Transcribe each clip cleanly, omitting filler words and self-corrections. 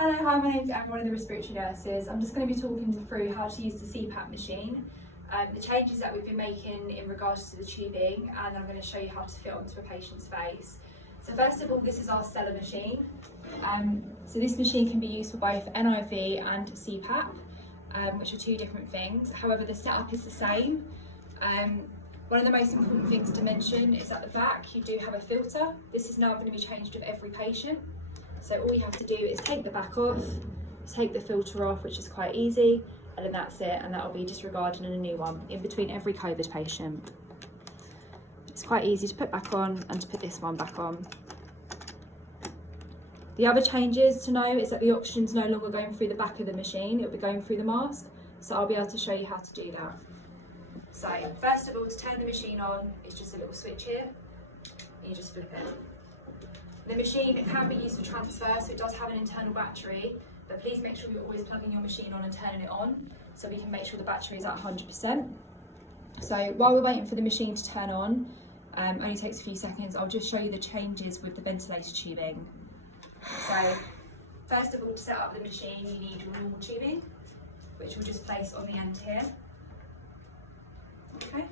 Hello, hi, my name's Emma, one of the respiratory nurses. I'm just going to be talking through how to use the CPAP machine, the changes that we've been making in regards to the tubing, and I'm going to show you how to fit onto a patient's face. So first of all, this is our Stellar machine. So this machine can be used for both NIV and CPAP, which are two different things. However, the setup is the same. One of the most important things to mention is at the back you do have a filter. This is now going to be changed with every patient. So all you have to do is take the back off, take the filter off, which is quite easy, and then that's it, and that'll be disregarded in a new one in between every COVID patient. It's quite easy to put back on and to put this one back on. The other changes to know is that the oxygen's no longer going through the back of the machine, it'll be going through the mask, so I'll be able to show you how to do that. So first of all, to turn the machine on, it's just a little switch here, and you just flip it. The machine can be used for transfer, so it does have an internal battery, but please make sure you're always plugging your machine on and turning it on, so we can make sure the battery is at 100%. So while we're waiting for the machine to turn on, only takes a few seconds, I'll just show you the changes with the ventilator tubing. So first of all, to set up the machine, you need your normal tubing, which we'll just place on the end here. Okay.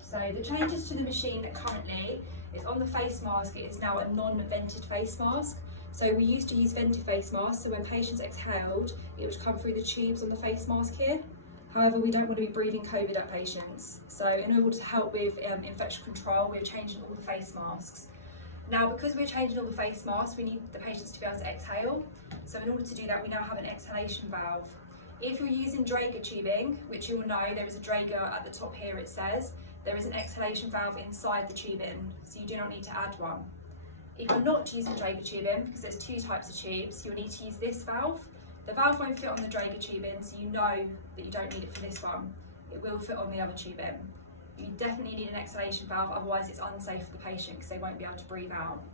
So the changes to the machine currently is on the face mask, it is now a non-vented face mask. So we used to use vented face masks, so when patients exhaled, it would come through the tubes on the face mask here. However, we don't want to be breathing COVID at patients. So in order to help with infection control, we're changing all the face masks. Now, because we're changing all the face masks, we need the patients to be able to exhale. So in order to do that, we now have an exhalation valve. If you're using Drager tubing, which you will know, there is a Drager at the top here, it says, there is an exhalation valve inside the tubing, so you do not need to add one. If you're not using Drager tubing, because there's two types of tubes, you'll need to use this valve. The valve won't fit on the Drager tubing, so you know that you don't need it for this one. It will fit on the other tubing. You definitely need an exhalation valve, otherwise it's unsafe for the patient because they won't be able to breathe out.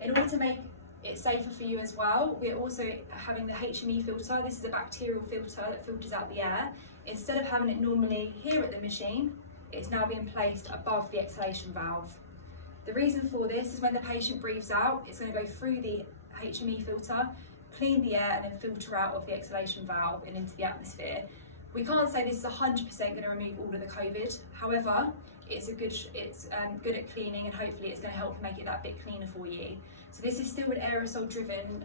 In order to make it safer for you as well, we're also having the HME filter. This is a bacterial filter that filters out the air. Instead of having it normally here at the machine, it's now being placed above the exhalation valve. The reason for this is when the patient breathes out, it's going to go through the HME filter, clean the air, and then filter out of the exhalation valve and into the atmosphere. We can't say this is 100% going to remove all of the COVID. However, it's good at cleaning, and hopefully it's going to help make it that bit cleaner for you. So this is still an aerosol-driven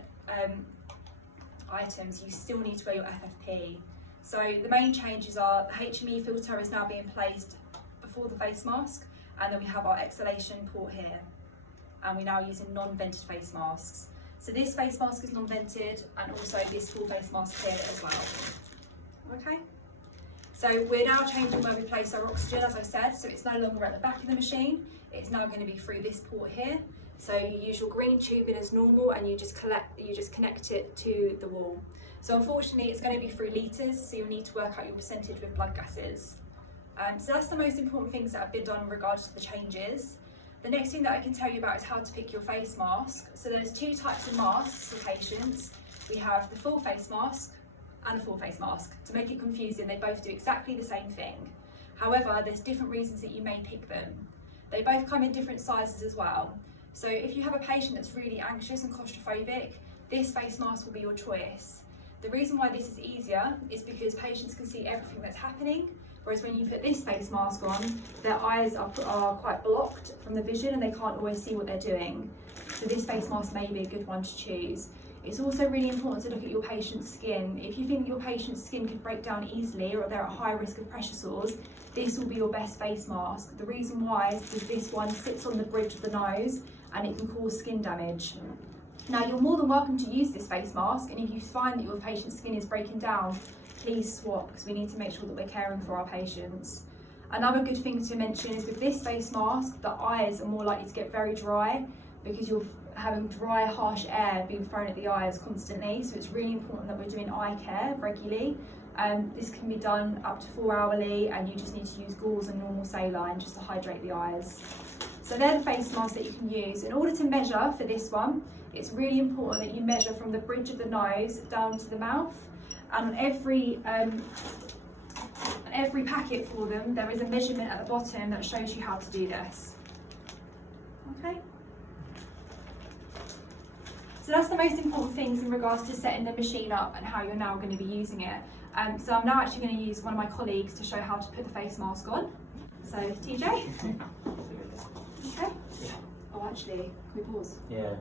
items. You still need to wear your FFP. So the main changes are the HME filter is now being placed before the face mask, and then we have our exhalation port here, and we're now using non-vented face masks. So this face mask is non-vented, and also this full face mask here as well. Okay. So we're now changing where we place our oxygen, as I said, so it's no longer at the back of the machine, it's now going to be through this port here. So you use your green tubing as normal, and you just connect it to the wall. So unfortunately it's going to be through litres, so you'll need to work out your percentage with blood gases. So that's the most important things that have been done in regards to the changes. The next thing that I can tell you about is how to pick your face mask. So there's two types of masks for patients. We have the full face mask and a full face mask. To make it confusing, they both do exactly the same thing. However, there's different reasons that you may pick them. They both come in different sizes as well. So if you have a patient that's really anxious and claustrophobic, this face mask will be your choice. The reason why this is easier is because patients can see everything that's happening, whereas when you put this face mask on, their eyes are quite blocked from the vision and they can't always see what they're doing. So this face mask may be a good one to choose. It's also really important to look at your patient's skin. If you think your patient's skin could break down easily, or they're at high risk of pressure sores, this will be your best face mask. The reason why is because this one sits on the bridge of the nose and it can cause skin damage. Now, you're more than welcome to use this face mask, and if you find that your patient's skin is breaking down, please swap, because we need to make sure that we're caring for our patients. Another good thing to mention is with this face mask, the eyes are more likely to get very dry because you're having dry, harsh air being thrown at the eyes constantly. So it's really important that we're doing eye care regularly. This can be done up to 4 hourly, and you just need to use gauze and normal saline just to hydrate the eyes. So they're the face masks that you can use. In order to measure for this one, it's really important that you measure from the bridge of the nose down to the mouth. And on every packet for them, there is a measurement at the bottom that shows you how to do this. Okay. So that's the most important things in regards to setting the machine up and how you're now going to be using it. So I'm now actually going to use one of my colleagues to show how to put the face mask on. So TJ? Okay. Oh, actually, can we pause? Yeah.